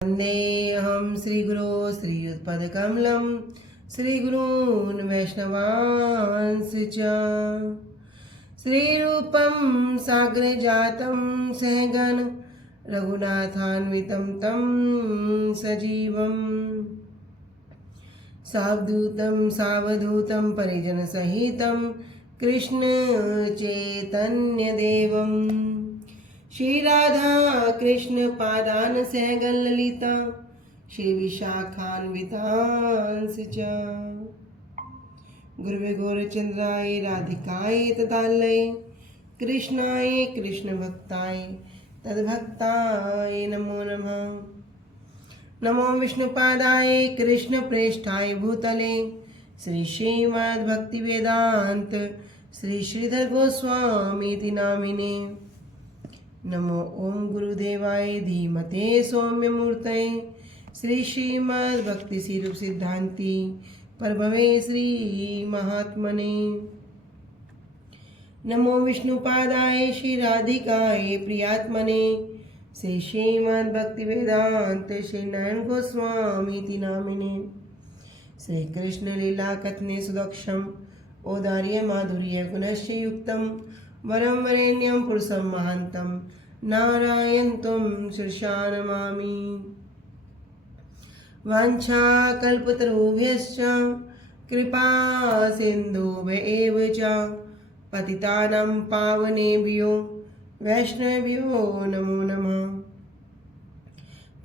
वन्देऽहं श्रीगुरो श्रीयुतपदकमलं श्रीगुरून् वैष्णवांश्च च श्रीरूपं साग्रजातं सहगण रघुनाथान्वितं तं सजीवं सावधूतं सावधूतं परिजनसहितं कृष्ण चैतन्यदेवं श्री राधा कृष्ण पादान सहगण ललिता श्री विशाखान्वितांश्च च गुरुवे गौरचंद्राय राधिकाय तदालये कृष्णाय कृष्ण भक्ताय तद्भक्ताय नमो नमः। नमो विष्णुपादाय कृष्ण प्रेष्ठाय भूतले श्री श्रीमद्भक्तिवेदांत श्री श्रीधर गोस्वामी नामिने। नमो ओम गुरुदेवाय धीमते सौम्यमूर्तये श्री श्रीमद्भक्ति रूप सिद्धांति प्रभवे श्री महात्मने। नमो विष्णुपादाय श्री राधिकाय प्रियात्मने श्री श्रीमद्भक्तिवेदांत श्री नारायण गोस्वामी नामिने। श्री कृष्ण लीला कथने सुदक्षम औदार्य माधुर्य गुणश्च युक्तम वरं वरेण्यं पुरुषं महान्तं नारायणं शीर्षा नमामि। वाञ्छाकल्पतरुभ्यश्च कृपा सिन्धुभ्येव च पतितानां पावनेभ्यो वैष्णवेभ्यो नमो नमः।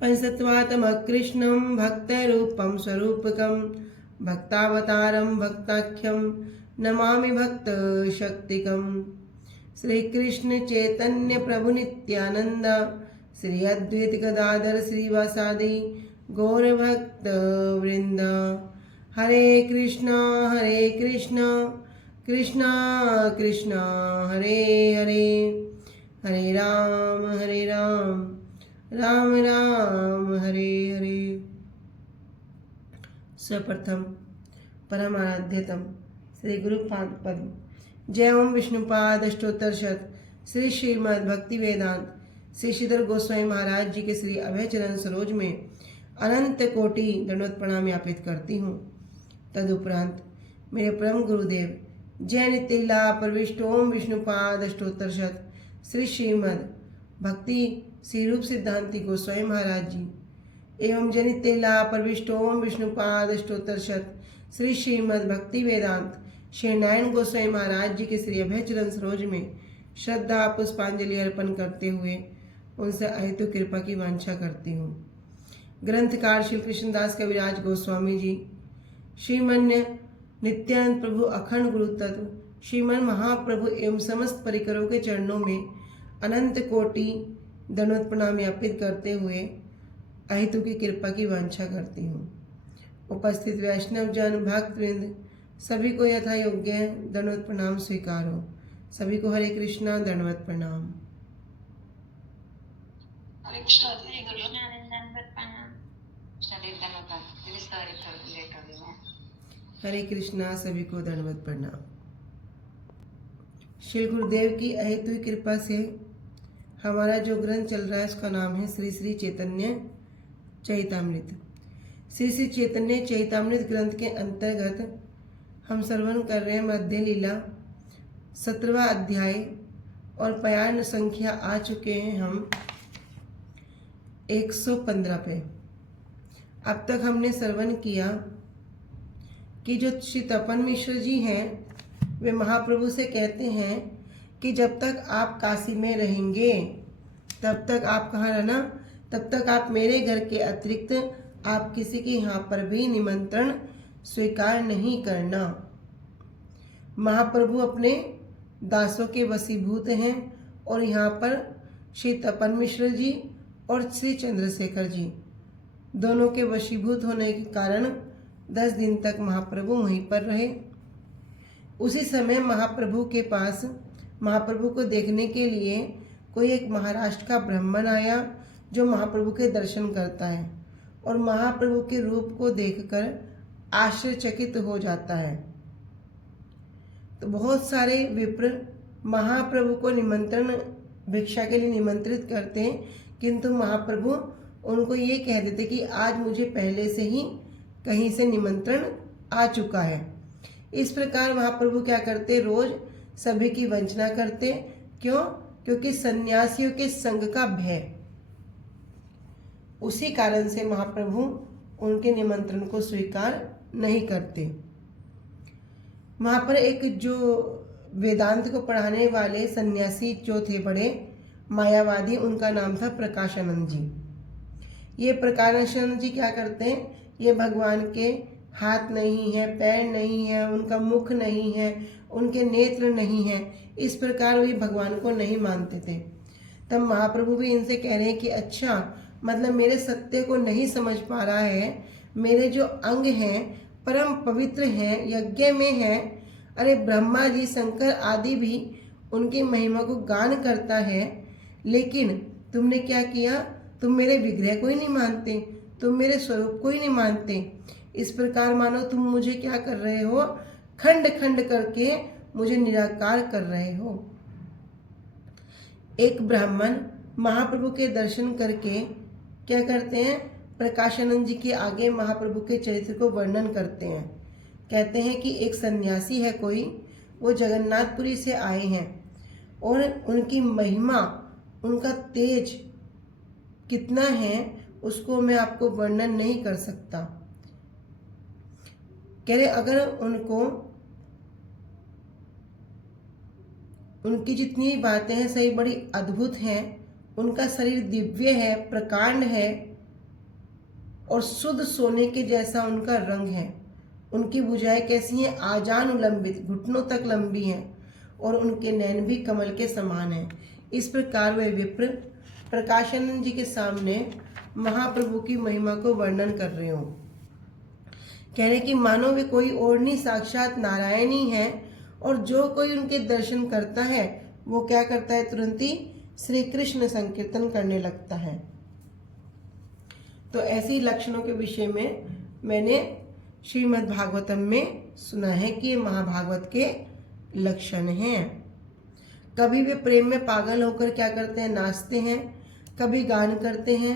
पंचतत्त्वात्मकं कृष्णं भक्तरूपं स्वरूपकं भक्तावतारं भक्ताख्यं नमामि भक्तशक्तिकम्। श्री कृष्ण चैतन्य प्रभु नित्यानंद श्री अद्वैत गदाधर श्रीवासादि गौर भक्त वृंद। हरे कृष्णा कृष्णा कृष्णा हरे हरे हरे राम राम राम हरे हरे। सर्वप्रथम परमाराध्यतम श्री गुरुपाद पद्म जय ओम विष्णुपाद अष्टोत्तर शत श्री श्रीमद् भक्ति वेदांत श्री श्रीधर गोस्वामी महाराज जी के श्री अभय चरण सरोज में अनंत कोटि दंडवत प्रणाम ज्ञापित करती हूँ। तदुपरांत मेरे परम गुरुदेव जय नित्यलीला प्रविष्ट ओम विष्णुपाद अष्टोत्तर शत श्री श्रीमद् भक्ति श्री रूप सिद्धांति गोस्वामी महाराज जी एवं जय नित्यलीला प्रविष्ट ओम विष्णुपाद अष्टोत्तर शत श्री श्रीमद् भक्ति वेदांत श्री नारायण गोस्वामी महाराज जी के श्री अभय चरण सरोज में श्रद्धा पुष्पांजलि अर्पण करते हुए उनसे अहेतु कृपा की वांछा करती हूँ। ग्रंथकार श्री कृष्णदास कविराज गोस्वामी जी श्रीमन्य नित्यानंद प्रभु अखंड गुरु तत्व श्रीमन महाप्रभु एवं समस्त परिकरों के चरणों में अनंत कोटि दंडवत प्रणाम ज्ञापित करते हुए अहेतु की कृपा की वांछा करती हूँ। उपस्थित वैष्णव जन भक्तवृंद सभी को यथा योग्य दंडवत प्रणाम स्वीकार हो। सभी को हरे कृष्णा दंडवत प्रणाम। हरे कृष्णा दंडवत प्रणाम। हरे कृष्णा सभी को दंडवत प्रणाम। श्री गुरुदेव की अहेतु कृपा से हमारा जो ग्रंथ चल रहा है उसका नाम है श्री श्री चैतन्य चैतामृत। श्री श्री चैतन्य चैतामृत ग्रंथ के अंतर्गत हम श्रवण कर रहे हैं मध्य लीला 17वां अध्याय और पायन संख्या आ चुके हैं हम 115 पे। अब तक हमने श्रवण किया कि जो श्री तपन मिश्र जी हैं वे महाप्रभु से कहते हैं कि जब तक आप काशी में रहेंगे तब तक आप कहाँ रहना, तब तक आप मेरे घर के अतिरिक्त आप किसी के यहाँ पर भी निमंत्रण स्वीकार नहीं करना। महाप्रभु अपने दासों के वशीभूत हैं और यहाँ पर श्री तपन मिश्र जी और श्री चंद्रशेखर जी दोनों के वशीभूत होने के कारण 10 दिन तक महाप्रभु वहीं पर रहे। उसी समय महाप्रभु के पास महाप्रभु को देखने के लिए कोई एक महाराष्ट्र का ब्राह्मण आया जो महाप्रभु के दर्शन करता है और महाप्रभु के रूप को देखकर आश्चर्यचकित हो जाता है। तो बहुत सारे विप्र महाप्रभु को निमंत्रण भिक्षा के लिए निमंत्रित करते हैं, किंतु महाप्रभु उनको ये कह देते कि आज मुझे पहले से ही कहीं से निमंत्रण आ चुका है। इस प्रकार महाप्रभु क्या करते, रोज सभी की वंचना करते। क्यों? क्योंकि सन्यासियों के संग का भय, उसी कारण से महाप्रभु उनके निमंत्रण को स्वीकार नहीं करते। वहाँ पर एक जो वेदांत को पढ़ाने वाले सन्यासी जो थे बड़े मायावादी, उनका नाम था प्रकाशानंद जी। ये प्रकाशानंद जी क्या करते हैं, ये भगवान के हाथ नहीं है, पैर नहीं है, उनका मुख नहीं है, उनके नेत्र नहीं है, इस प्रकार वे भगवान को नहीं मानते थे। तब महाप्रभु भी इनसे कह रहे हैं कि अच्छा, मतलब मेरे सत्य को नहीं समझ पा रहा है, मेरे जो अंग हैं परम पवित्र हैं, यज्ञ में हैं। अरे ब्रह्मा जी, शंकर आदि भी उनकी महिमा को गान करता है, लेकिन तुमने क्या किया, तुम मेरे विग्रह को ही नहीं मानते, तुम मेरे स्वरूप को ही नहीं मानते। इस प्रकार मानो तुम मुझे क्या कर रहे हो, खंड खंड करके मुझे निराकार कर रहे हो। एक ब्राह्मण महाप्रभु के दर्शन करके क्या करते हैं, प्रकाशानंद जी के आगे महाप्रभु के चरित्र को वर्णन करते हैं। कहते हैं कि एक सन्यासी है कोई, वो जगन्नाथपुरी से आए हैं और उनकी महिमा, उनका तेज कितना है उसको मैं आपको वर्णन नहीं कर सकता। कह रहे अगर उनकी जितनी बातें हैं सही बड़ी अद्भुत हैं, उनका शरीर दिव्य है, प्रकांड है और शुद्ध सोने के जैसा उनका रंग है। उनकी भुजाएं कैसी हैं, आजान उलंबित, घुटनों तक लंबी हैं और उनके नैन भी कमल के समान हैं। इस प्रकार वे विप्र प्रकाशानंद जी के सामने महाप्रभु की महिमा को वर्णन कर रहे हो। कह रहे कि मानो वे कोई और नहीं, साक्षात नारायण ही है, और जो कोई उनके दर्शन करता है वो क्या करता है, तुरंत ही श्री कृष्ण संकीर्तन करने लगता है। तो ऐसी लक्षणों के विषय में मैंने श्रीमद् भागवतम में सुना है कि ये महाभागवत के लक्षण हैं। कभी वे प्रेम में पागल होकर क्या करते हैं, नाचते हैं, कभी गान करते हैं,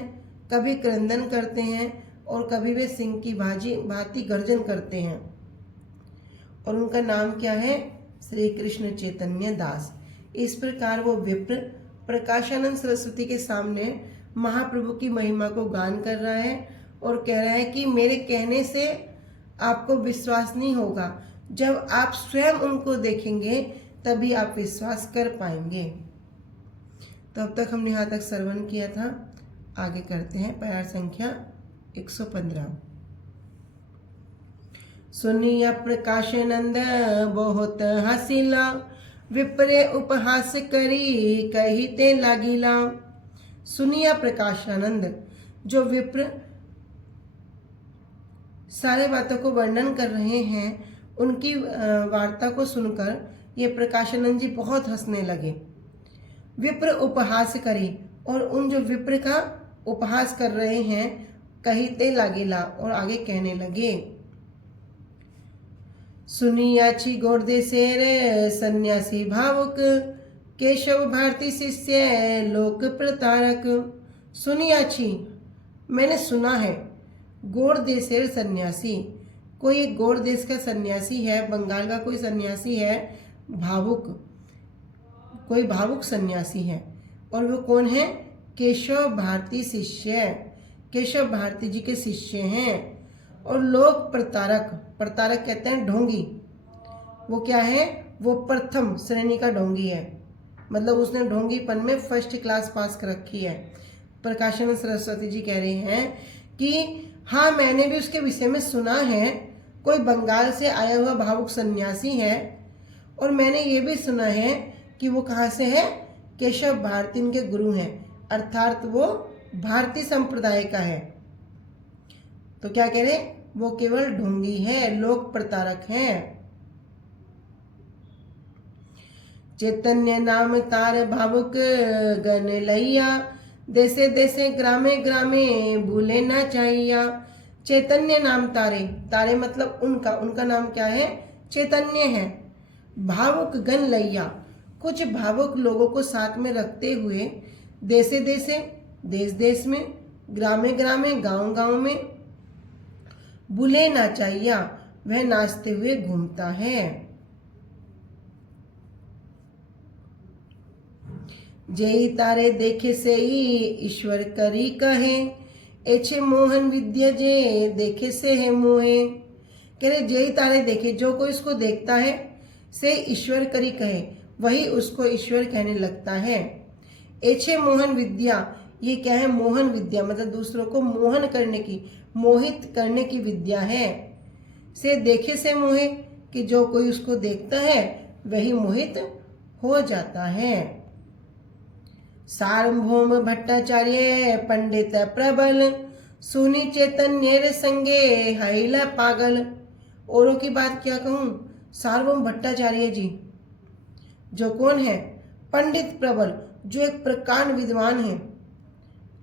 कभी क्रंदन करते हैं और कभी वे सिंह की भांति गर्जन करते हैं। और उनका नाम क्या है, श्री कृष्ण चैतन्य दास। इस प्रकार वो विप्र प्रकाशानंद सरस्वती के सामने महाप्रभु की महिमा को गान कर रहा है और कह रहा है कि मेरे कहने से आपको विश्वास नहीं होगा, जब आप स्वयं उनको देखेंगे तभी आप विश्वास कर पाएंगे। तो अब तक हमने यहाँ तक श्रवण किया था, आगे करते हैं पैरा संख्या 115। सुनिया प्रकाशानंद बहुत हसीला, विप्रे उपहास करी कहिते लागिला। सुनिया प्रकाशानंद, जो विप्र सारे बातों को वर्णन कर रहे हैं, उनकी वार्ता को सुनकर ये प्रकाशानंद जी बहुत हंसने लगे। विप्र उपहास करी, और उन जो विप्र का उपहास कर रहे हैं कहिते लागिला, और आगे कहने लगे। सुनियाची गोर्दे शेर सन्यासी भावुक, केशव भारती शिष्य लोक प्रतारक। सुनियाची, मैंने सुना है, गोड़ देशेर सन्यासी, कोई एक गोड़ देश का सन्यासी है, बंगाल का कोई सन्यासी है, भावुक, कोई भावुक सन्यासी है। और वो कौन है, केशव भारती शिष्य, केशव भारती जी के शिष्य हैं। और लोक प्रतारक, प्रतारक कहते हैं ढोंगी, वो क्या है, वो प्रथम श्रेणी का ढोंगी है, मतलब उसने ढोंगीपन में फर्स्ट क्लास पास कर रखी है। प्रकाशानंद सरस्वती जी कह रहे हैं कि हाँ, मैंने भी उसके विषय में सुना है, कोई बंगाल से आया हुआ भावुक सन्यासी है, और मैंने ये भी सुना है कि वो कहाँ से है, केशव भारती इनके गुरु हैं, अर्थात वो भारतीय संप्रदाय का है। तो क्या कह रहे, वो केवल ढोंगी है, लोक प्रतारक हैं। चैतन्य नाम तार भावुक गण लैया, देशे देशे ग्रामे ग्रामे भूले ना चाहिया। चैतन्य नाम तारे, तारे मतलब उनका नाम क्या है, चैतन्य है। भावुक गण लैया, कुछ भावुक लोगों को साथ में रखते हुए, देशे देशे देश देश में, ग्रामे ग्रामे गांव गांव में, बुले नाचाइया वह नाचते हुए घूमता है। जेई तारे देखे से ही ईश्वर करी कहे, एछे मोहन विद्या जे देखे से है मोहे। कह रहे जेई तारे देखे, जो कोई इसको देखता है, से ईश्वर करी कहे, वही उसको ईश्वर कहने लगता है। एछे मोहन विद्या, ये क्या है? मोहन विद्या मतलब दूसरों को मोहन करने की, मोहित करने की विद्या है। से देखे से मोहे, कि जो कोई उसको देखता है वही मोहित हो जाता है। सार्वभौम भट्टाचार्य पंडित प्रबल, सुनी चैतन्य संगे हैला पागल। औरों की बात क्या कहूँ, सार्वभौम भट्टाचार्य जी जो कौन है? पंडित प्रबल, जो एक प्रकांड विद्वान है,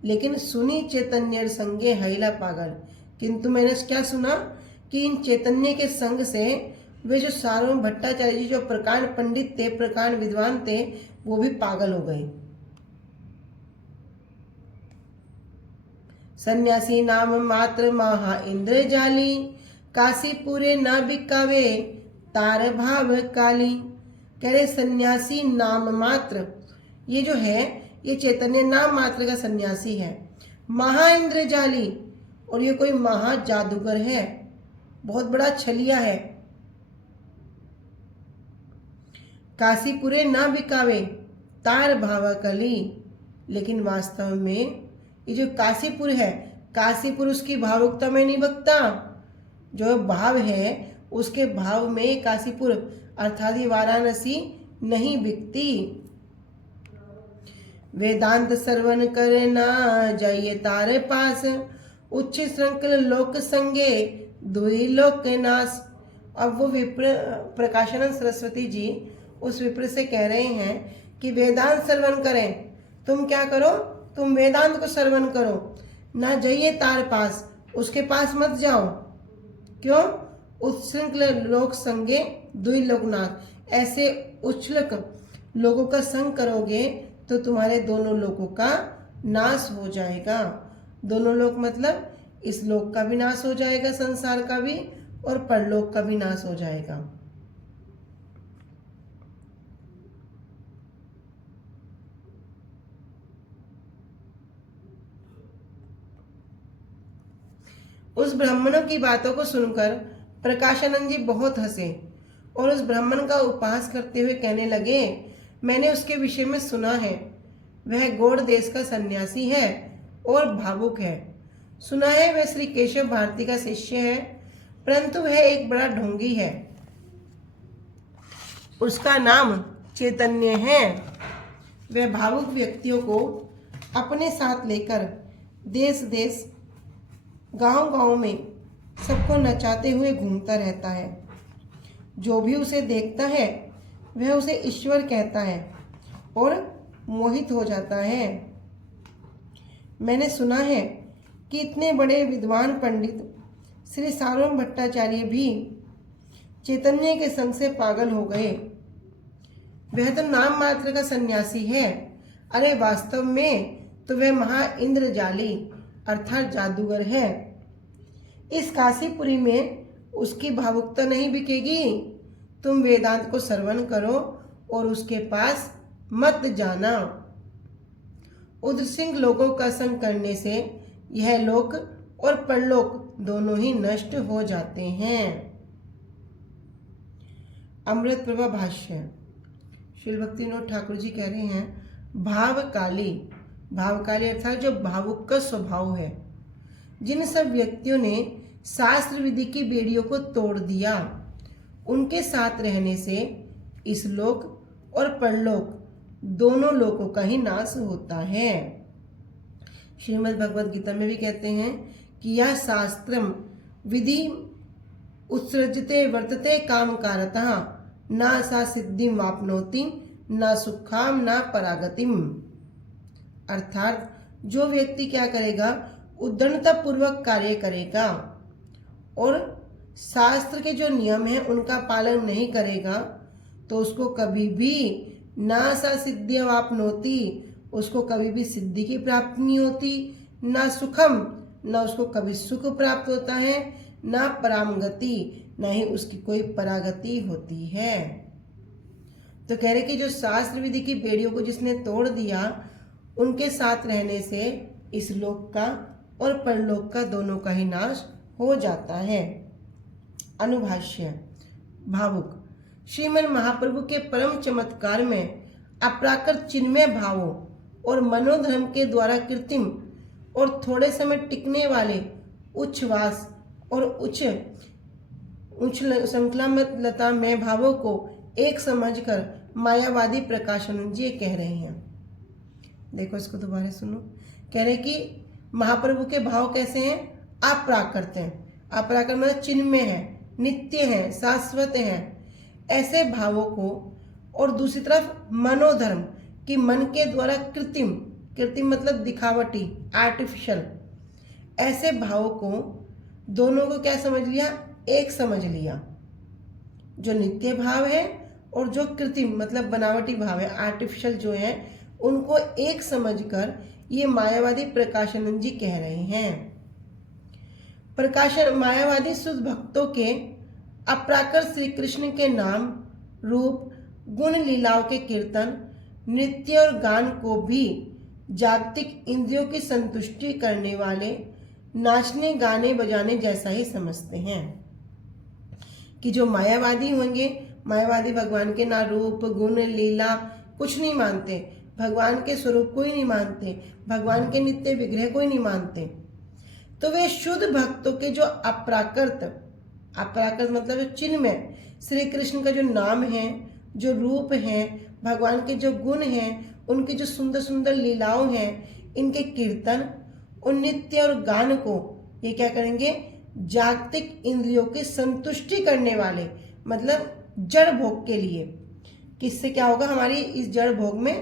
लेकिन सुनी चैतन्य संगे हैला पागल। किंतु मैंने क्या सुना कि इन चैतन्य के संग से वे जो सार्वभौम भट्टाचार्य जी जो प्रकांड पंडित थे, प्रकांड विद्वान थे, वो भी पागल हो गए। सन्यासी नाम मात्र महा इंद्रजाली, काशीपुरे न बिकावे तार भाव काली। कह रहे सन्यासी नाम मात्र, ये जो है ये चैतन्य नाम मात्र का सन्यासी है, महा इंद्रजाली, और ये कोई महा जादूगर है, बहुत बड़ा छलिया है। काशीपुरे न बिकावे तार भाव कली, लेकिन वास्तव में ये जो काशीपुर है, काशीपुर उसकी भावुकता में नहीं बकता, जो भाव है उसके भाव में काशीपुर अर्थात वाराणसी नहीं बिकती। वेदांत श्रवण करना जाइए तारे पास, उच्च श्रृंखल लोक संगे दुई लोक नाश। अब वो विप्र प्रकाशानंद सरस्वती जी उस विप्र से कह रहे हैं कि वेदांत श्रवण करें। तुम क्या करो? तुम वेदांत को श्रवण करो, ना जाइए तार पास, उसके पास मत जाओ। क्यों? उच्छृंखल लोक संगे दुई लोकनाथ, ऐसे उच्छृंख लोगों का संग करोगे तो तुम्हारे दोनों लोकों का नाश हो जाएगा। दोनों लोक मतलब इस लोक का भी नाश हो जाएगा, संसार का भी, और परलोक का भी नाश हो जाएगा। उस ब्राह्मणों की बातों को सुनकर प्रकाशानंद जी बहुत हंसे और उस ब्राह्मण का उपहास करते हुए कहने लगे, मैंने उसके विषय में सुना है, वह गौड़ देश का सन्यासी है और भावुक है। सुना है वह श्री केशव भारती का शिष्य है, परंतु वह एक बड़ा ढोंगी है। उसका नाम चैतन्य है। वह भावुक व्यक्तियों को अपने साथ लेकर देश देश गांव गांव में सबको नचाते हुए घूमता रहता है। जो भी उसे देखता है वह उसे ईश्वर कहता है और मोहित हो जाता है। मैंने सुना है कि इतने बड़े विद्वान पंडित श्री सार्वभौम भट्टाचार्य भी चैतन्य के संग से पागल हो गए। वह तो नाम मात्र का सन्यासी है, अरे वास्तव में तो वह महा इंद्रजाली अर्थात जादूगर है। इस काशीपुरी में उसकी भावुकता नहीं बिकेगी। तुम वेदांत को श्रवण करो और उसके पास मत जाना। उद्रसिंह लोगों का संग करने से यह लोक और परलोक दोनों ही नष्ट हो जाते हैं। अमृत प्रभा भाष्य। श्री भक्ति विनोद ठाकुर जी कह रहे हैं, भावकाली, भावकाली अर्थात जो भावुक का स्वभाव है। जिन सब व्यक्तियों ने शास्त्र विधि की बेड़ियों को तोड़ दिया, उनके साथ रहने से इस लोक और परलोक दोनों लोकों का ही नाश होता है। श्रीमद् भगवद गीता में भी कहते हैं कि यह शास्त्रम विधि उत्सृजते वर्तते काम कारतः न सा सिद्धिं वाप्नोति न सुखाम न परागतिम। अर्थात जो व्यक्ति क्या करेगा, उद्दंडता पूर्वक कार्य करेगा और शास्त्र के जो नियम हैं उनका पालन नहीं करेगा, तो उसको कभी भी ना सा सिद्धि वाप्नोति, उसको कभी भी सिद्धि की प्राप्ति नहीं होती, ना सुखम, ना उसको कभी सुख प्राप्त होता है, ना परामगति, ना ही उसकी कोई परागति होती है। तो कह रहे कि जो शास्त्र विधि की बेड़ियों को जिसने तोड़ दिया, उनके साथ रहने से इस लोक का और परलोक का दोनों का ही नाश हो जाता है। अनुभाष्य। भावुक। श्रीमन महाप्रभु के परम चमत्कार में अप्राकृत चिन्मय भावों और मनोधर्म के द्वारा कृत्रिम और थोड़े समय टिकने वाले उच्छ्वास और उच्च संकलता में भावों को एक समझकर मायावादी प्रकाशानंद जी कह रहे हैं। देखो इसको दोबारा सुनो। कह रहे कि महाप्रभु के भाव कैसे हैं? अप्राकृत हैं। अप्राकृत मतलब चिन्मय है, नित्य है, शाश्वत है, ऐसे भावों को, और दूसरी तरफ मनोधर्म कि मन के द्वारा कृत्रिम, कृत्रिम मतलब दिखावटी, आर्टिफिशियल, ऐसे भावों को दोनों को क्या समझ लिया? एक समझ लिया। जो नित्य भाव है और जो कृत्रिम मतलब बनावटी भाव है, आर्टिफिशियल जो है, उनको एक समझकर ये मायावादी प्रकाशानंद जी कह रहे हैं। मायावादी शुद्ध भक्तों के अप्राकृत श्री कृष्ण के नाम, रूप, गुण, लीलाओं के कीर्तन, नृत्य और गान को भी जागतिक इंद्रियों की संतुष्टि करने वाले नाचने गाने बजाने जैसा ही समझते हैं। कि जो मायावादी होंगे, मायावादी भगवान के ना रूप, गुण, लीला कुछ नहीं मानते, भगवान के स्वरूप को ही नहीं मानते, भगवान के नित्य विग्रह को ही नहीं मानते, तो वे शुद्ध भक्तों के जो अप्राकृत, अप्राकृत मतलब चिन्मय श्री कृष्ण का जो नाम है, जो रूप है, भगवान के जो गुण हैं, उनकी जो सुंदर सुंदर लीलाओं हैं, इनके कीर्तन और नृत्य और गान को ये क्या करेंगे? जागतिक इंद्रियों की संतुष्टि करने वाले, मतलब जड़ भोग के लिए। किससे क्या होगा? हमारी इस जड़ भोग में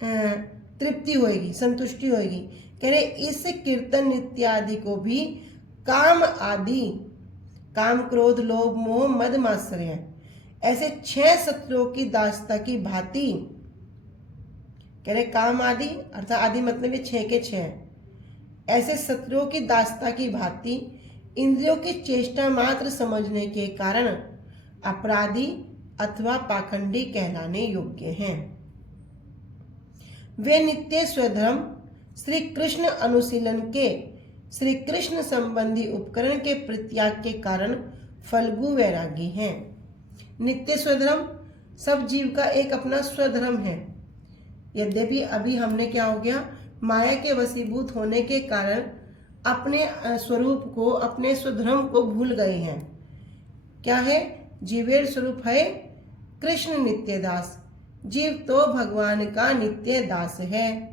तृप्ति होएगी, संतुष्टि होएगी। कह रहे इस कीर्तन नृत्य आदि को भी काम आदि, काम, क्रोध, लोभ, मोह, मद, मात्सर्य, ऐसे 6 शत्रुओं की दासता की भांति, कह रहे काम आदि अर्थात आदि मतलब ये 6 के 6, ऐसे शत्रुओं की दासता की भांति इंद्रियों की चेष्टा मात्र समझने के कारण अपराधी अथवा पाखंडी कहलाने योग्य हैं। वे नित्य स्वधर्म श्री कृष्ण अनुशीलन के श्री कृष्ण संबंधी उपकरण के परित्याग के कारण फल्गु वैरागी हैं। नित्य स्वधर्म सब जीव का एक अपना स्वधर्म है। यद्यपि अभी हमने क्या हो गया? माया के वशीभूत होने के कारण अपने स्वरूप को, अपने स्वधर्म को भूल गए हैं। क्या है? जीवेर स्वरूप है कृष्ण नित्य दास, जीव तो भगवान का नित्य दास है।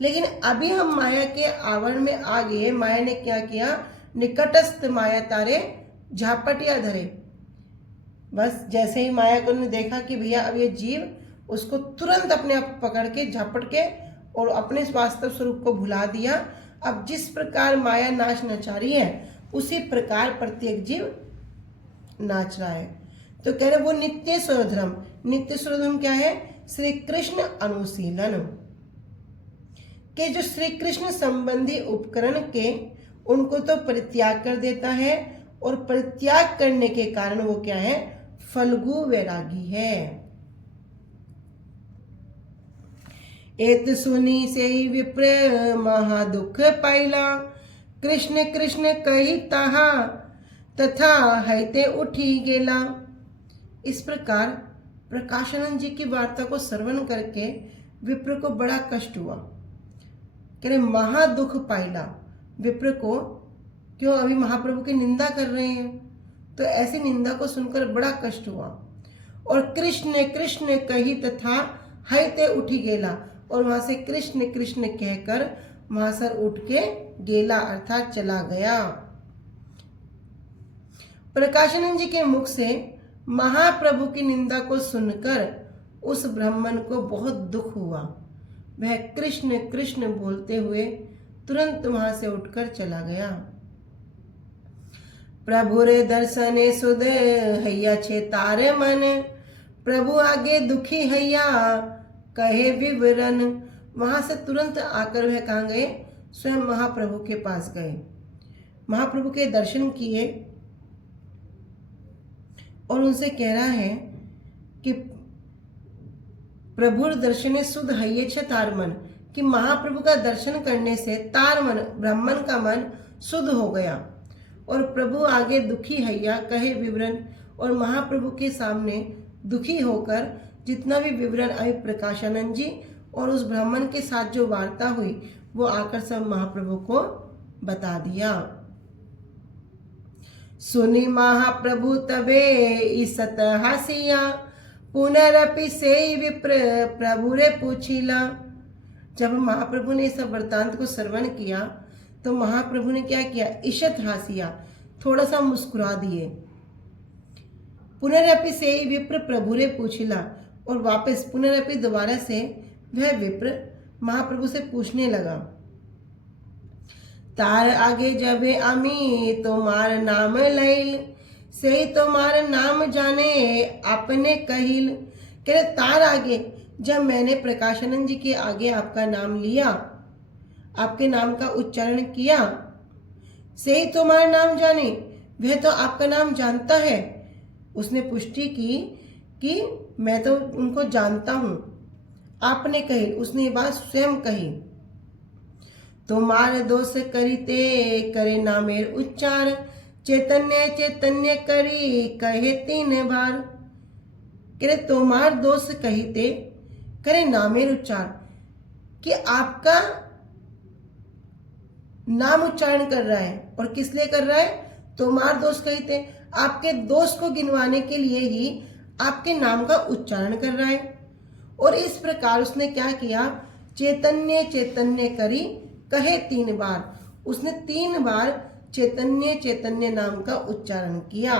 लेकिन अभी हम माया के आवरण में आ गए। माया ने क्या किया? निकटस्थ माया तारे झापटिया धरे। बस जैसे ही माया को ने देखा कि भैया अब ये जीव, उसको तुरंत अपने आप पकड़ के झपट के और अपने वास्तव स्वरूप को भुला दिया। अब जिस प्रकार माया नाच नचा रही है, उसी प्रकार प्रत्येक जीव नाच रहा है। तो कह रहे वो नित्य स्वधर्म, नित्य स्वधर्म क्या है? श्री कृष्ण अनुशीलन के जो श्री कृष्ण संबंधी उपकरण के, उनको तो परित्याग कर देता है, और परित्याग करने के कारण वो क्या है? फल्गु वैरागी है। एत सुनी से विप्र महा दुख पाइला, कृष्ण कृष्ण कही तहा तथा हैते उठी गेला। इस प्रकार प्रकाशानंद जी की वार्ता को श्रवण करके विप्र को बड़ा कष्ट हुआ। कह रहे महा दुख पाइला। विप्र को क्यों? अभी महाप्रभु की निंदा कर रहे हैं, तो ऐसी निंदा को सुनकर बड़ा कष्ट हुआ। और कृष्ण कृष्ण कही तथा हैते उठी गेला, और वहां से कृष्ण कृष्ण कहकर वहां से उठ के गेला अर्थात चला गया। प्रकाशानंद जी के मुख से महाप्रभु की निंदा को सुनकर उस ब्राह्मण को बहुत दुख हुआ। वह कृष्ण कृष्ण बोलते हुए तुरंत वहां से उठकर चला गया। प्रभु रे दर्शने सुध हैया छे तारे मन, प्रभु आगे दुखी हैया कहे विवरण। वहां से तुरंत आकर वह कहाँ गए? स्वयं महाप्रभु के पास गए, महाप्रभु के दर्शन किए और उनसे कह रहा है कि प्रभुर दर्शने सुध हइये छ तार मन, कि महाप्रभु का दर्शन करने से तार मन, ब्राह्मण का मन शुद्ध हो गया। और प्रभु आगे दुखी हैया कहे विवरण, और महाप्रभु के सामने दुखी होकर जितना भी विवरण अभी प्रकाशानंद जी और उस ब्राह्मण के साथ जो वार्ता हुई वो आकर सब महाप्रभु को बता दिया। सुनी महाप्रभु तबे ईसत हासिया, पुनरपि से विप्र प्रभु रे पूछिला। जब महाप्रभु ने सब वृत्तांत को श्रवण किया तो महाप्रभु ने क्या किया, ईशत हासिया, थोड़ा सा मुस्कुरा दिए। पुनरपि से विप्र प्रभु रे पूछिला, और वापस पुनरपि दोबारा से वह विप्र महाप्रभु से पूछने लगा, तार आगे जबे आमी तोमार नाम लैल, से तोमार नाम जाने आपने कहिल। कह रहे तार आगे जब मैंने प्रकाशानंद जी के आगे आपका नाम लिया, आपके नाम का उच्चारण किया, से ही तुम्हारा नाम जाने, वह तो आपका नाम जानता है। उसने पुष्टि की कि मैं तो उनको जानता हूं। आपने कही, उसने ये बात स्वयं कही। तुम्हार दोष करीते करे नामेर उच्चार, चैतन्य चैतन्य करी कहे 3 बार। करे तुम्हार दोष कहीते करे नामेर उच्चार, कि आपका नाम उच्चारण कर रहा है। और किस लिए कर रहा है? तुम्हार दोष कहीते, आपके दोष को गिनवाने के लिए ही आपके नाम का उच्चारण कर रहा है। और इस प्रकार उसने क्या किया, चैतन्य चैतन्य करी कहे 3 बार, उसने 3 बार चैतन्य चैतन्य नाम का उच्चारण किया।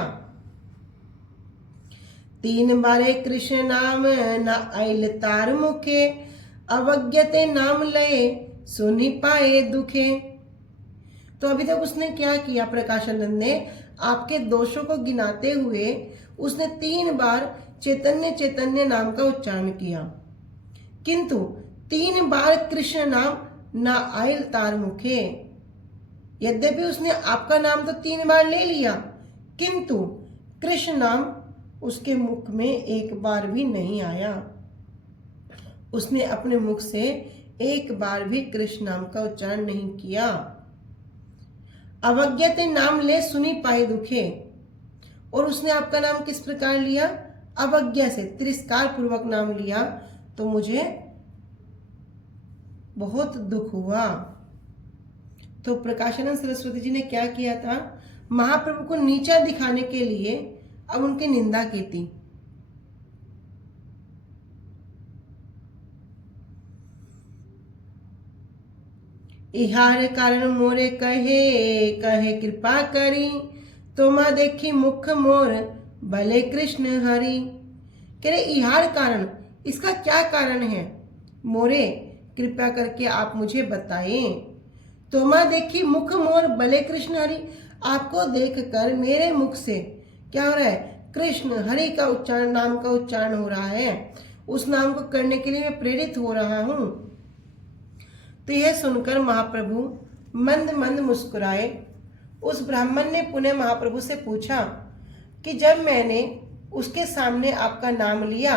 3 बारे कृष्ण नाम न आइल तार मुखे, अवज्ञते नाम लय सुनी पाए दुखे। तो अभी तक उसने क्या किया, प्रकाशानंद ने आपके दोषों को गिनाते हुए उसने 3 बार चैतन्य चैतन्य नाम का उच्चारण किया, किंतु 3 बार कृष्ण नाम ना आयल तार मुखे। यद्यपि उसने आपका नाम तो 3 बार ले लिया, किंतु कृष्ण नाम उसके मुख में 1 बार भी नहीं आया। उसने अपने मुख से 1 बार भी कृष्ण नाम का उच्चारण नहीं किया। अवज्ञते नाम ले सुनी पाए दुखे, और उसने आपका नाम किस प्रकार लिया, अवज्ञा से, तिरस्कार पूर्वक नाम लिया, तो मुझे बहुत दुख हुआ। तो प्रकाशानंद सरस्वती जी ने क्या किया था, महाप्रभु को नीचा दिखाने के लिए अब उनकी निंदा की थी। इहार कारण मोरे कहे कहे कृपा करी, तोमा देखी मुख मोर भले कृष्ण हरि। कह रहे इहार कारण, इसका क्या कारण है, मोरे कृपया करके आप मुझे बताएं। तोमा देखी मुख मोर भले कृष्ण हरि, आपको देखकर मेरे मुख से क्या हो रहा है, कृष्ण हरि का उच्चारण, नाम का उच्चारण हो रहा है। उस नाम को करने के लिए मैं प्रेरित हो रहा हूं। तो यह सुनकर महाप्रभु मंद मंद मुस्कुराए। उस ब्राह्मण ने पुनः महाप्रभु से पूछा कि जब मैंने उसके सामने आपका नाम लिया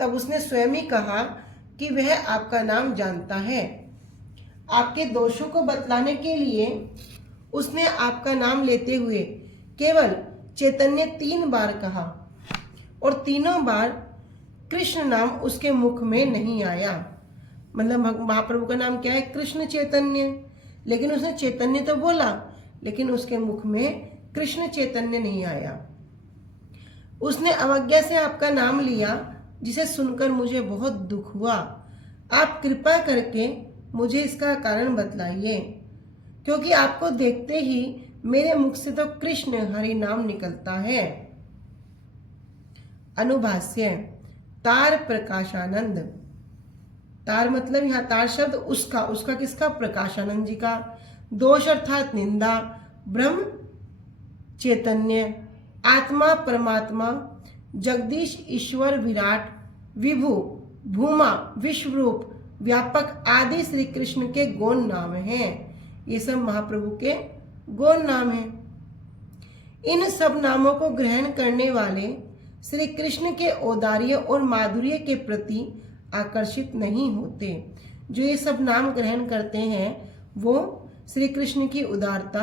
तब उसने स्वयं ही कहा कि वह आपका नाम जानता है। आपके दोषों को बतलाने के लिए उसने आपका नाम लेते हुए केवल चैतन्य 3 बार कहा, और तीनों बार कृष्ण नाम उसके मुख में नहीं आया। मतलब महाप्रभु का नाम क्या है, कृष्ण चैतन्य, लेकिन उसने चैतन्य तो बोला लेकिन उसके मुख में कृष्ण चैतन्य नहीं आया। उसने अवज्ञा से आपका नाम लिया, जिसे सुनकर मुझे बहुत दुख हुआ। आप कृपा करके मुझे इसका कारण बतलाइए, क्योंकि आपको देखते ही मेरे मुख से तो कृष्ण हरि नाम निकलता है। अनुभाष्य, तार प्रकाशानंद। तार मतलब यहाँ तार शब्द उसका किसका, प्रकाशानंद जी का। दोष अर्थात निंदा, ब्रह्म चैतन्य, आत्मा परमात्मा, जगदीश ईश्वर विराट, विभु भूमा विश्वरूप, व्यापक आदि श्री कृष्ण के गौण नाम हैं। ये सब महाप्रभु के गौण नाम हैं। इन सब नामों को ग्रहण करने वाले श्री कृष्ण के औदार्य और माधुर्य के प्रति आकर्षित नहीं होते। जो ये सब नाम ग्रहण करते हैं वो श्री कृष्ण की उदारता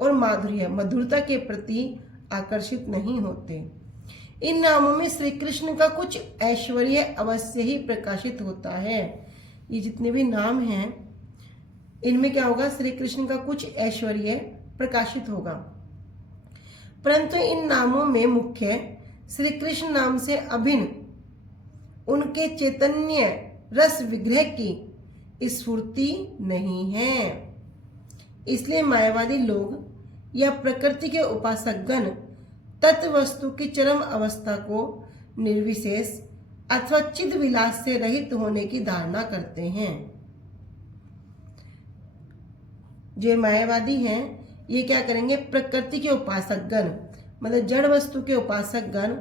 और माधुर्य मधुरता के प्रति आकर्षित नहीं होते। इन नामों में श्री कृष्ण का कुछ ऐश्वर्य अवश्य ही प्रकाशित होता है। ये जितने भी नाम हैं इनमें क्या होगा, श्री कृष्ण का कुछ ऐश्वर्य प्रकाशित होगा। परंतु इन नामों में मुख्य श्री कृष्ण नाम से अभिन्न उनके चैतन्य रस विग्रह की स्फूर्ति नहीं है। इसलिए मायावादी लोग या प्रकृति के उपासकगण तत्व वस्तु की चरम अवस्था को निर्विशेष अथवा चिद विलास से रहित होने की धारणा करते हैं। जो मायावादी हैं ये क्या करेंगे, प्रकृति के उपासकगण मतलब जड़ वस्तु के उपासकगण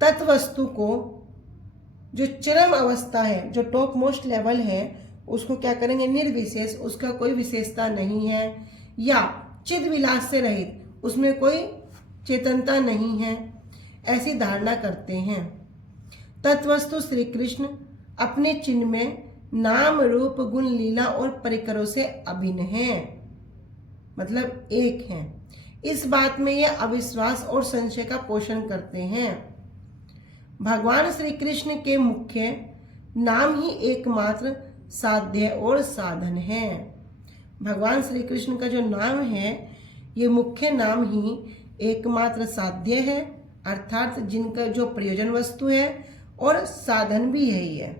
तत्व वस्तु को जो चरम अवस्था है, जो टॉप मोस्ट लेवल है, उसको क्या करेंगे, निर्विशेष, उसका कोई विशेषता नहीं है, या चिद विलास से रहित, उसमें कोई चेतनता नहीं है, ऐसी धारणा करते हैं। तत्वस्तु श्री कृष्ण अपने चिन्ह में नाम रूप गुण लीला और परिकरों से अभिन्न हैं, मतलब एक हैं। इस बात में यह अविश्वास और संशय का पोषण करते हैं। भगवान श्री कृष्ण के मुख्य नाम ही एकमात्र साध्य और साधन है। भगवान श्री कृष्ण का जो नाम है ये मुख्य नाम ही एकमात्र साध्य है, अर्थात जिनका जो प्रयोजन वस्तु है और साधन भी यही है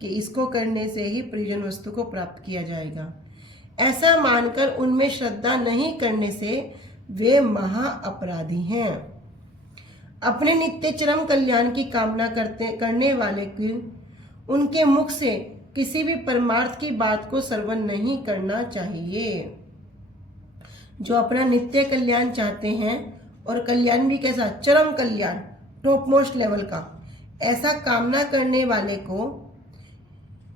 कि इसको करने से ही प्रयोजन वस्तु को प्राप्त किया जाएगा। ऐसा मानकर उनमें श्रद्धा नहीं करने से वे महा अपराधी हैं। अपने नित्य चरम कल्याण की कामना करने वाले की उनके मुख से किसी भी परमार्थ की बात को श्रवण नहीं करना चाहिए। जो अपना नित्य कल्याण चाहते हैं और कल्याण भी कैसा, चरम कल्याण, टॉप मोस्ट लेवल का, ऐसा कामना करने वाले को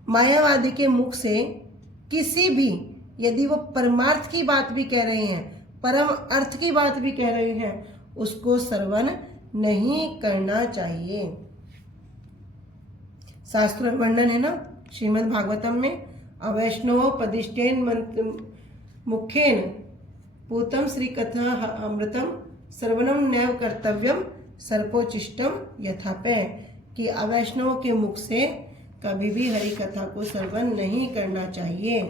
मायावादी के मुख से किसी भी, यदि वो परमार्थ की बात भी कह रहे हैं, परम अर्थ की बात भी कह रहे हैं, उसको श्रवण नहीं करना चाहिए। शास्त्र वर्णन है ना श्रीमद् भागवतम में, अवैष्णव पदिष्टेन मुखेन पूतम श्री कथा अमृतम श्रवणम नैव कर्तव्यम सर्पोचिष्टम यथापय, कि अवैष्णव के मुख से कभी भी हरि कथा को श्रवण नहीं करना चाहिए।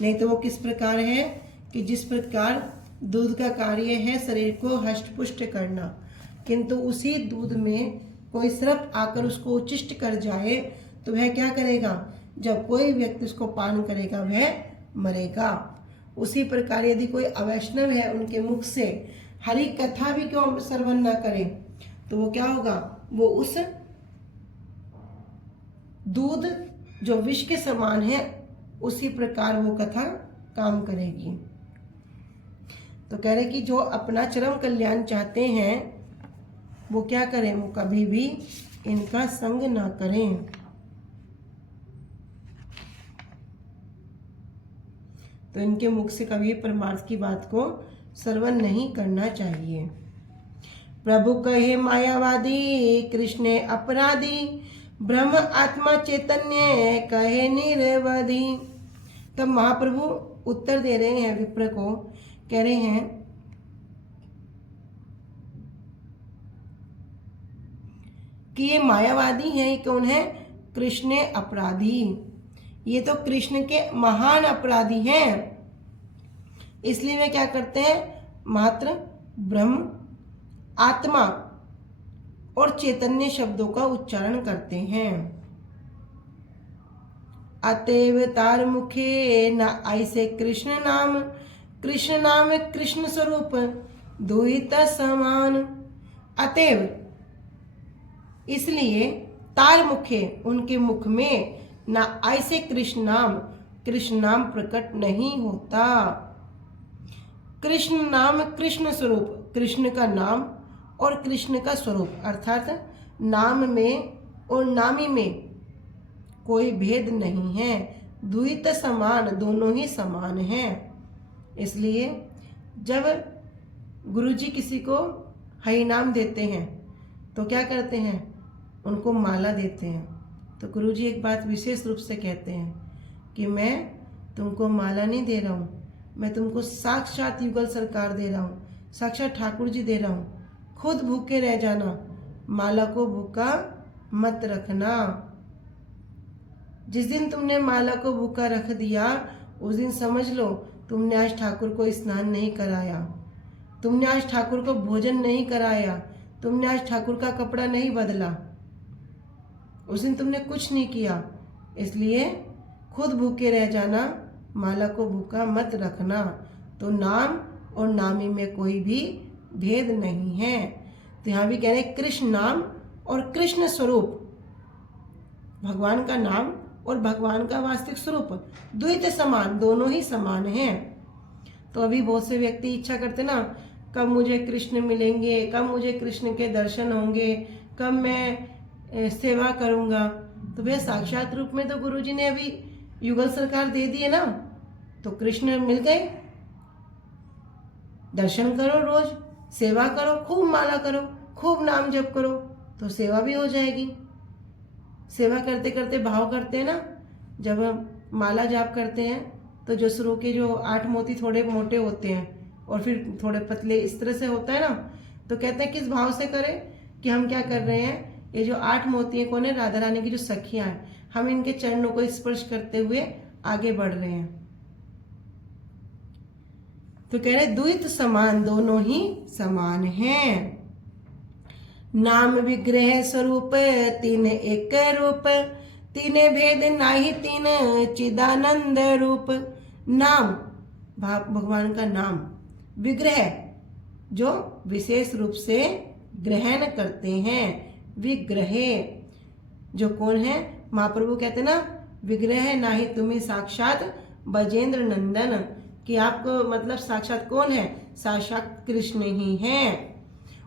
नहीं तो वो किस प्रकार है कि जिस प्रकार दूध का कार्य है शरीर को हष्ट पुष्ट करना, किंतु उसी दूध में कोई सर्प आकर उसको उच्चिष्ट कर जाए तो वह क्या करेगा, जब कोई व्यक्ति उसको पान करेगा वह मरेगा। उसी प्रकार यदि कोई अवैष्णव है उनके मुख से हरि कथा भी क्यों श्रवण न करे तो वो क्या होगा, वो उस दूध जो विष के समान है उसी प्रकार वो कथा काम करेगी। तो कह रहे कि जो अपना चरम कल्याण चाहते हैं वो क्या करें, वो कभी भी इनका संग ना करें। तो इनके मुख से कभी परमार्थ की बात को श्रवण नहीं करना चाहिए। प्रभु कहे मायावादी कृष्ण अपराधी, ब्रह्म आत्मा चैतन्य कहे निरवधि। तब महाप्रभु उत्तर दे रहे हैं विप्र को, कह रहे हैं कि ये मायावादी हैं, ये कौन है, कृष्ण अपराधी। ये तो कृष्ण के महान अपराधी हैं, इसलिए वे क्या करते हैं, मात्र ब्रह्म आत्मा और चैतन्य शब्दों का उच्चारण करते हैं। अतएव तार मुखे न ऐसे कृष्ण नाम कृष्ण स्वरूप दुहित समान। अतएव इसलिए तार मुखे उनके मुख में न ऐसे कृष्ण नाम प्रकट नहीं होता। कृष्ण नाम कृष्ण स्वरूप, कृष्ण का नाम और कृष्ण का स्वरूप, अर्थात नाम में और नामी में कोई भेद नहीं है, द्वैत समान, दोनों ही समान हैं। इसलिए जब गुरुजी किसी को हरि नाम देते हैं तो क्या करते हैं, उनको माला देते हैं। तो गुरुजी एक बात विशेष रूप से कहते हैं कि मैं तुमको माला नहीं दे रहा हूँ, मैं तुमको साक्षात युगल सरकार दे रहा हूँ, साक्षात ठाकुर जी दे रहा हूँ। खुद भूखे रह जाना, माला को भूखा मत रखना। जिस दिन तुमने माला को भूखा रख दिया उस दिन समझ लो तुमने आज ठाकुर को स्नान नहीं कराया, तुमने आज ठाकुर को भोजन नहीं कराया, तुमने आज ठाकुर का कपड़ा नहीं बदला, उस दिन तुमने कुछ नहीं किया। इसलिए खुद भूखे रह जाना, माला को भूखा मत रखना। तो नाम और नामी में कोई भी भेद नहीं है। तो यहाँ भी कह रहे हैं कृष्ण नाम और कृष्ण स्वरूप, भगवान का नाम और भगवान का वास्तविक स्वरूप द्वैत समान, दोनों ही समान हैं। तो अभी बहुत से व्यक्ति इच्छा करते ना, कब मुझे कृष्ण मिलेंगे, कब मुझे कृष्ण के दर्शन होंगे, कब मैं सेवा करूंगा। तो भैया साक्षात रूप में तो गुरुजी ने अभी युगल सरकार दे दी है ना, तो कृष्ण मिल गए। दर्शन करो, रोज सेवा करो, खूब माला करो, खूब नाम जप करो, तो सेवा भी हो जाएगी। सेवा करते करते भाव करते हैं ना, जब माला जाप करते हैं तो जो शुरू के जो 8 मोती थोड़े मोटे होते हैं और फिर थोड़े पतले इस तरह से होता है ना, तो कहते हैं किस भाव से करें कि हम क्या कर रहे हैं, ये जो 8 मोती है कौन है, राधा रानी की जो सखियां हैं, हम इनके चरणों को स्पर्श करते हुए आगे बढ़ रहे हैं। तो कह रहे द्वैत समान, दोनों ही समान हैं। नाम विग्रह स्वरूप तीन एक रूप, तीने भेद नाही तीन चिदानंद रूप। नाम भगवान का नाम, विग्रह जो विशेष रूप से ग्रहण करते हैं, विग्रह जो कौन है, महाप्रभु कहते ना विग्रह नाही तुम्हें साक्षात बजेंद्र नंदन, कि आपको मतलब साक्षात कौन है, साक्षात कृष्ण ही हैं।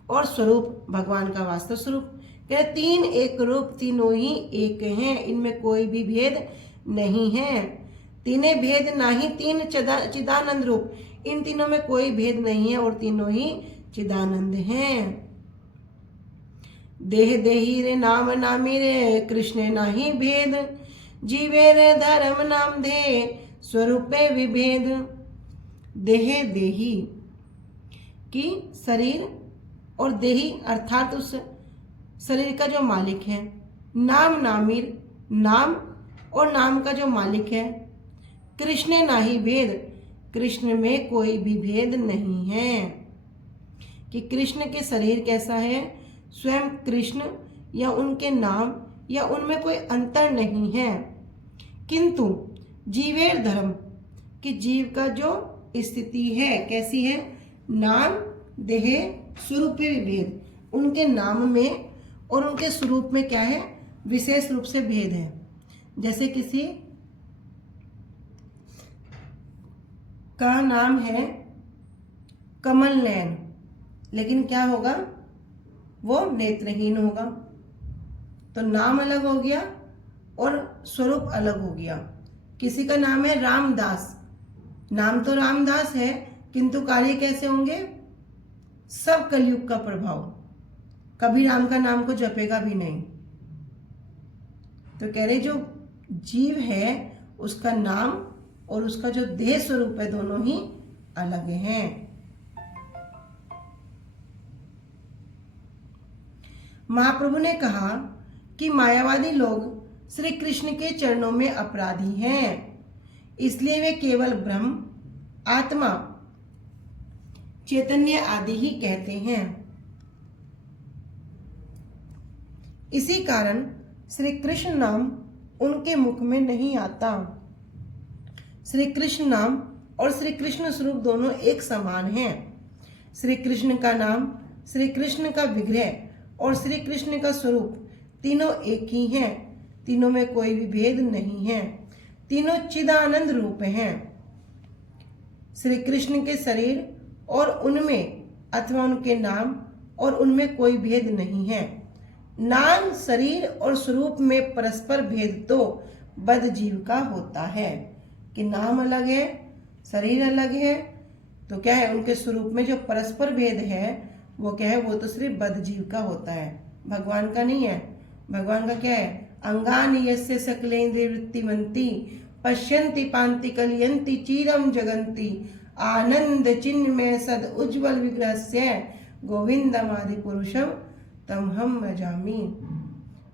और स्वरूप भगवान का वास्तव स्वरूप, कह तीन एक रूप, तीनों ही एक हैं, इनमें कोई भी भेद नहीं है। तीने भेद नाही तीन चिदानंद रूप, इन तीनों में कोई भेद नहीं है और तीनों ही चिदानंद हैं। देह देही रे नाम नामी रे कृष्ण नाही भेद, जीवे रे धर्म नाम दे स्वरूपे विभेद। देह देही की शरीर और देही अर्थात उस शरीर का जो मालिक है, नाम नामीर नाम और नाम का जो मालिक है, कृष्ण नाही भेद, कृष्ण में कोई भी भेद नहीं है। कि कृष्ण के शरीर कैसा है, स्वयं कृष्ण या उनके नाम या उनमें कोई अंतर नहीं है। किंतु जीवेर धर्म, कि जीव का जो स्थिति है कैसी है, नाम देह स्वरूप विभेद, उनके नाम में और उनके स्वरूप में क्या है, विशेष रूप से भेद है। जैसे किसी का नाम है कमल नयन, लेकिन क्या होगा, वो नेत्रहीन होगा। तो नाम अलग हो गया और स्वरूप अलग हो गया। किसी का नाम है रामदास, नाम तो रामदास है किंतु कार्य कैसे होंगे, सब कलयुग का प्रभाव, कभी राम का नाम को जपेगा भी नहीं। तो कह रहे जो जीव है उसका नाम और उसका जो देह स्वरूप है दोनों ही अलग हैं। महाप्रभु ने कहा कि मायावादी लोग श्री कृष्ण के चरणों में अपराधी हैं, इसलिए वे केवल ब्रह्म, आत्मा, चैतन्य आदि ही कहते हैं। इसी कारण श्री कृष्ण नाम उनके मुख में नहीं आता। श्री कृष्ण नाम और श्री कृष्ण स्वरूप दोनों एक समान हैं। श्री कृष्ण का नाम, श्री कृष्ण का विग्रह और श्री कृष्ण का स्वरूप तीनों एक ही हैं, तीनों में कोई भी भेद नहीं है, तीनों चिदानंद रूप हैं। श्री कृष्ण के शरीर और उनमें अथवा उनके नाम और उनमें कोई भेद नहीं है। नाम, शरीर और स्वरूप में परस्पर भेद तो बद्ध जीव का होता है कि नाम अलग है, शरीर अलग है, तो क्या है उनके स्वरूप में जो परस्पर भेद है वो क्या है, वो तो सिर्फ बद्ध जीव का होता है, भगवान का नहीं है। भगवान का क्या है, अंगानि यस्य सकलेन्द्रिय वृत्तिमन्ति पश्यन्ति पान्ति कलयन्ति चीरम जगन्ति आनंद चिन्मय सद उज्ज्वल विग्रहस्य गोविंदमादि पुरुषम तम हम भजामि।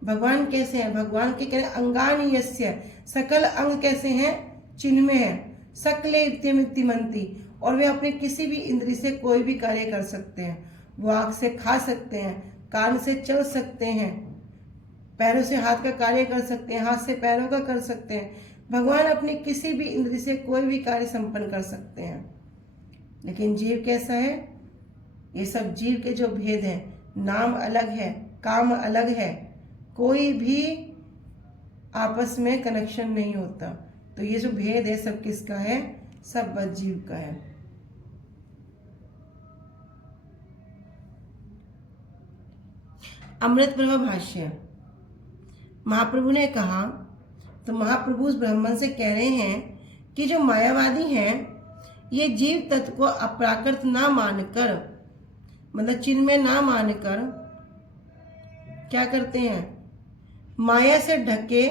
भगवान कैसे हैं, भगवान के कह रहे अंगानि यस्य, सकल अंग कैसे हैं, चिन्मय है, सकले इत्यमितिमन्ति, और वे अपने किसी भी इंद्रिय से कोई भी कार्य कर सकते हैं। वो आँख से खा सकते हैं, कान से चल सकते हैं, पैरों से हाथ का कार्य कर सकते हैं, हाथ से पैरों का कर सकते हैं। भगवान अपने किसी भी इंद्रिय से कोई भी कार्य संपन्न कर सकते हैं। लेकिन जीव कैसा है, ये सब जीव के जो भेद है, नाम अलग है, काम अलग है, कोई भी आपस में कनेक्शन नहीं होता। तो ये जो भेद है सब किसका है, सब बद्ध जीव का है। अमृत प्रभा भाष्य। महाप्रभु ने कहा, तो महाप्रभु उस ब्राह्मण से कह रहे हैं कि जो मायावादी हैं ये जीव तत्व को अप्राकृत ना मानकर, मतलब चिन्मय ना मानकर क्या करते हैं, माया से ढके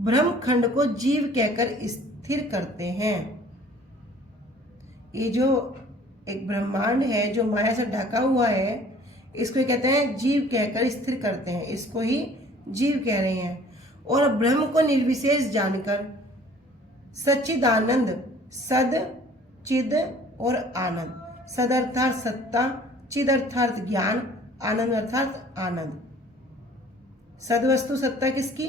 ब्रह्म खंड को जीव कहकर स्थिर करते हैं। ये जो एक ब्रह्मांड है जो माया से ढका हुआ है, इसको कहते हैं जीव कहकर स्थिर करते हैं, इसको ही जीव कह रहे हैं। और ब्रह्म को निर्विशेष जानकर सच्चिदानंद, सद, चिद और आनंद, सद अर्थात सत्ता, चिद अर्थात ज्ञान, आनंद अर्थात आनंद। सद वस्तु सत्ता किसकी,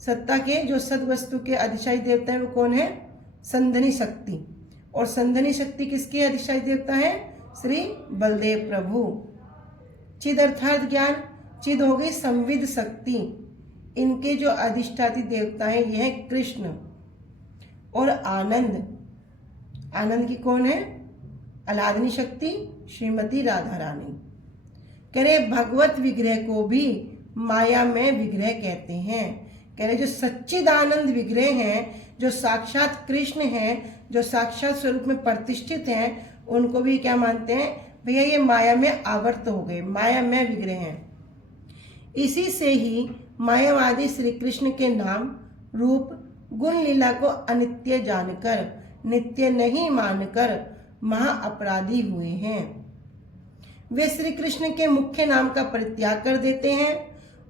सत्ता के जो सद वस्तु के अधिशायी देवता है वो कौन है, संधनी शक्ति। और संधनी शक्ति किसके अधिशायी देवता है, श्री बलदेव प्रभु। चिद अर्थात ज्ञान, चिद हो गई संविद शक्ति, इनके जो अधिष्ठाती देवता हैं यह है कृष्ण। और आनंद, आनंद की कौन है, अलादनी शक्ति श्रीमती राधा रानी। कह रहे भगवत विग्रह को भी माया में विग्रह कहते हैं। कह रहे जो सच्चिदानंद विग्रह हैं, जो साक्षात कृष्ण हैं, जो साक्षात स्वरूप में प्रतिष्ठित हैं, उनको भी क्या मानते हैं, भैया ये माया में आवर्त हो गए, माया में विग्रह हैं। इसी से ही मायावादी श्री कृष्ण के नाम, रूप, गुण लीला को अनित्य जानकर, नित्य नहीं मानकर महा अपराधी हुए हैं। वे श्री कृष्ण के मुख्य नाम का परित्याग कर देते हैं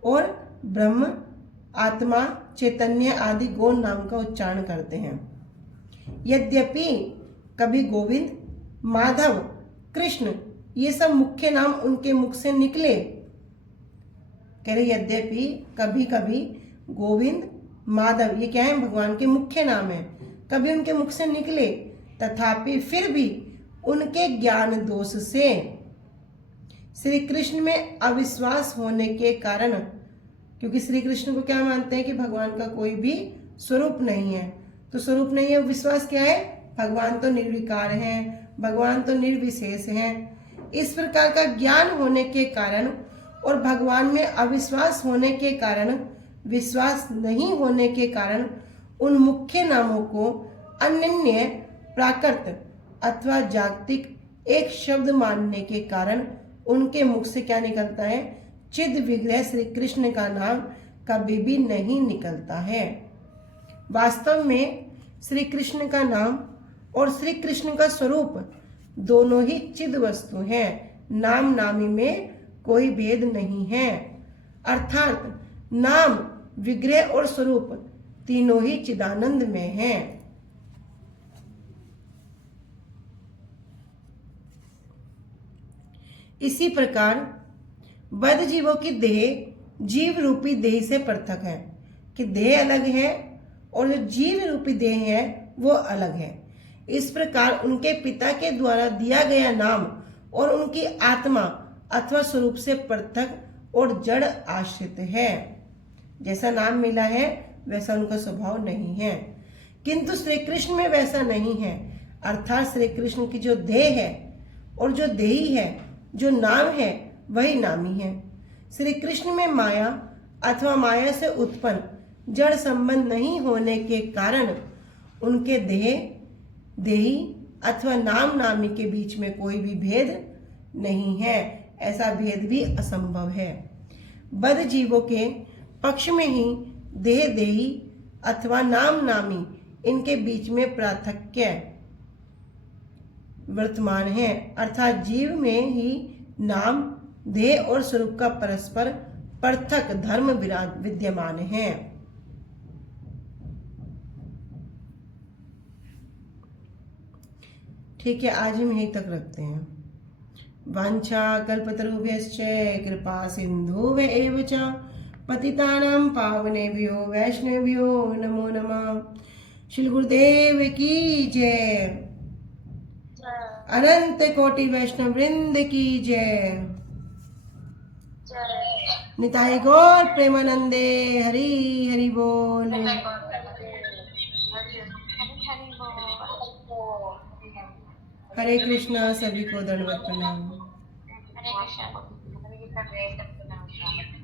और ब्रह्म, आत्मा, चैतन्य आदि गौण नाम का उच्चारण करते हैं। यद्यपि कभी गोविंद, माधव, कृष्ण ये सब मुख्य नाम उनके मुख से निकले, कह रहे यद्यपि कभी कभी गोविंद, माधव ये क्या है, भगवान के मुख्य नाम है, कभी उनके मुख से निकले, तथापि फिर भी उनके ज्ञान दोष से श्री कृष्ण में अविश्वास होने के कारण, क्योंकि श्री कृष्ण को क्या मानते हैं कि भगवान का कोई भी स्वरूप नहीं है, तो स्वरूप नहीं है, विश्वास क्या है, भगवान तो निर्विकार हैं, भगवान तो निर्विशेष हैं। इस प्रकार का ज्ञान होने के कारण और भगवान में अविश्वास होने के कारण, विश्वास नहीं होने के कारण उन मुख्य नामों को अनन्य, प्राकृत अथवा जागतिक एक शब्द मानने के कारण उनके मुख से क्या निकलता है, चिद विग्रह श्री कृष्ण का नाम कभी भी नहीं निकलता है। वास्तव में श्री कृष्ण का नाम और श्री कृष्ण का स्वरूप दोनों ही चिद वस्तु हैं, नाम नामी में कोई भेद नहीं है। अर्थात नाम, विग्रह और स्वरूप तीनों ही चिदानंद में हैं। इसी प्रकार बद्ध जीवों की देह जीव रूपी देह से पृथक है, कि देह अलग है और जो जीव रूपी देह है वो अलग है। इस प्रकार उनके पिता के द्वारा दिया गया नाम और उनकी आत्मा अथवा स्वरूप से पृथक और जड़ आश्रित है। जैसा नाम मिला है वैसा उनका स्वभाव नहीं है, किंतु श्री कृष्ण में वैसा नहीं है। अर्थात श्री कृष्ण की जो देह है और जो देही है, जो नाम है वही नामी है। श्री कृष्ण में माया अथवा माया से उत्पन्न जड़ संबंध नहीं होने के कारण उनके देही अथवा नाम नामी के बीच में कोई भी भेद नहीं है। ऐसा भेद भी असंभव है। बद्ध जीवों के पक्ष में ही देही अथवा नाम नामी इनके बीच में पार्थक्य वर्तमान है, अर्थात जीव में ही नाम देह और स्वरूप का परस्पर पृथक धर्म विद्यमान है। ठीक है, आज हम यहीं तक रखते हैं। वांछा कल्पतरुभ्यश्च कृपा सिन्धुभ्य च पतितानां पावनेभ्यो वैष्णवेभ्यो नमो नमः। श्री गुरुदेव की जय। अनंत कोटि वैष्णव वृंद की जय। निताई गौर प्रेमानंदे। हरि हरि बोल। हरे कृष्णा। सभी को दंडवत प्रणाम। हरे कृष्ण।